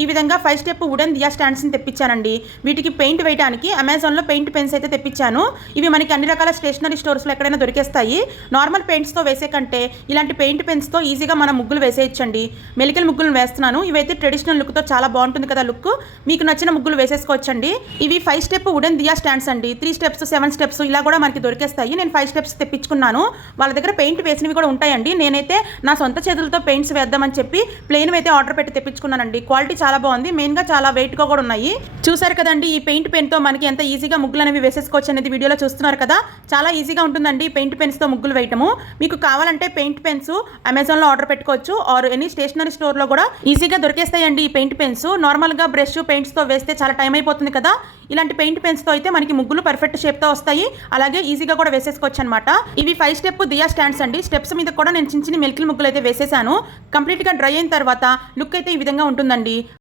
ఈ విధంగా 5 step wooden దియా స్టాండ్స్ని తెప్పించానండి. వీటికి పెయింట్ వేయడానికి అమెజాన్లో పెయింట్ పెన్స్ అయితే తెప్పించాను. ఇవి మనకి అన్ని రకాల స్టేషనరీ స్టోర్స్లో ఎక్కడైనా దొరికేస్తాయి. నార్మల్ పెయింట్స్తో వేసే కంటే ఇలాంటి పెయింట్ పెన్స్తో ఈజీగా మనం ముగ్గులు వేసేయచ్చండి. మెలికల్ ముగ్గులు వేస్తున్నాను. ఇవైతే ట్రెడిషనల్ లుక్తో చాలా బాగుంటుంది కదా లుక్. మీకు నచ్చిన ముగ్గులు వేసేసుకోవచ్చండి. ఇవి 5 స్టెప్ వుడెన్ దియా స్టాండ్స్ అండి. 3 స్టెప్స్ 7 స్టెప్స్ ఇలా కూడా మనకి దొరికేస్తాయి. నేను 5 స్టెప్స్ తెప్పించుకున్నాను. వాళ్ళ దగ్గర పెయింట్ వేసినవి కూడా ఉంటాయండి. నేనైతే నా సొంత చేతులతో పెయింట్స్ వేద్దామని చెప్పి ప్లెయిన్ అయితే ఆర్డర్ పెట్టి తెప్పించుకున్నానండి. క్వాలిటీ చాలా బాగుంది. మెయిన్గా చాలా వెయిట్గా కూడా ఉన్నాయి. చూసారు కదండి, ఈ పెయింట్ పెన్తో మనకి ఎంత ఈజీగా ముగ్గులు అనేవి వేసేసుకోవచ్చు అనేది వీడియోలో చూస్తున్నారు కదా. చాలా ఈజీగా ఉంటుందండి పెయింట్ పెన్స్తో ముగ్గులు వేయటము. మీకు కావాలంటే పెయింట్ పెన్స్ అమెజాన్లో ఆర్డర్ పెట్టుకోవచ్చు. ఆర్ ఎనీ స్టేషనరీ స్టోర్లో కూడా ఈజీగా దొరికేస్తాయండి ఈ పెయింట్ పెన్స్. నార్మల్గా బ్రష్ పెయింట్స్తో వేస్తే చాలా టైం అయిపోతుంది కదా. ఇలాంటి పెయింట్ పెన్స్తో అయితే మనకి ముగ్గులు పర్ఫెక్ట్ షేప్తో వస్తాయి. అలాగే ఈజీగా కూడా వేసేసుకోవచ్చు అనమాట. ఇవి 5 స్టెప్ దియా స్టాండ్స్ అండి. స్టెప్స్ మీద కూడా నేను చిన్న చిన్న మెలికల్ ముగ్గులు అయితే వేసేసాను. కంప్లీట్గా డ్రై అయిన తర్వాత లుక్ అయితే ఈ విధంగా ఉంటుందండి.